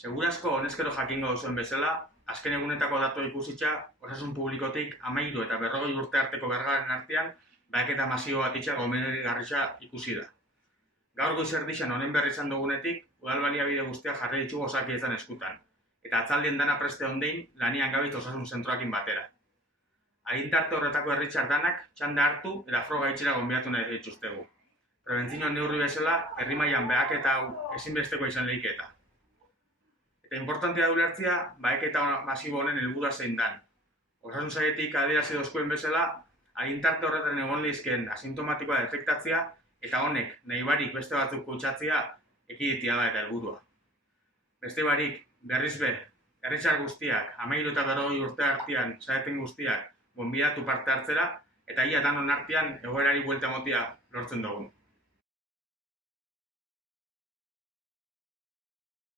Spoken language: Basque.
Segurazko honezkero jakingo duzuen bezala, azken egunetako datu ikusitza, osasun publikotik 13 eta 40 urte arteko bergaren artean, baheketa masibo bat itxar gomendagarria ikusi da. Gaur goiz erdixan honen berri izan dugunetik, udal baliabide guztiak jarri ditugu Osakidetzan eskutan, eta atzaldien dana preste ondein lanian gabit osasun zentroakin batera. Agintarte horretako herritxardanak txanda hartu eta froga itxera gonbiatu nahi dituztegu. Prebentzio neurri bezala, herri mailan behaketa hau ezinbesteko izan lehiketa. Eta importantea da ulertzea, baheketa masibo honen helburua zein dan. Osasun sailetik adierazi dozkuen bezala, agintarte horretan egon lehizkeen asintomatikoa detektatzea eta honek nahi barik beste batzuk kutsatzea ekiditia da eta helburua. Beste barik, berriz be, herritar guztiak, 13 eta 40 urte artean zareten guztiak gonbidatu parte hartzera eta ia danon artean egoerari buelta emotia lortzen dugun.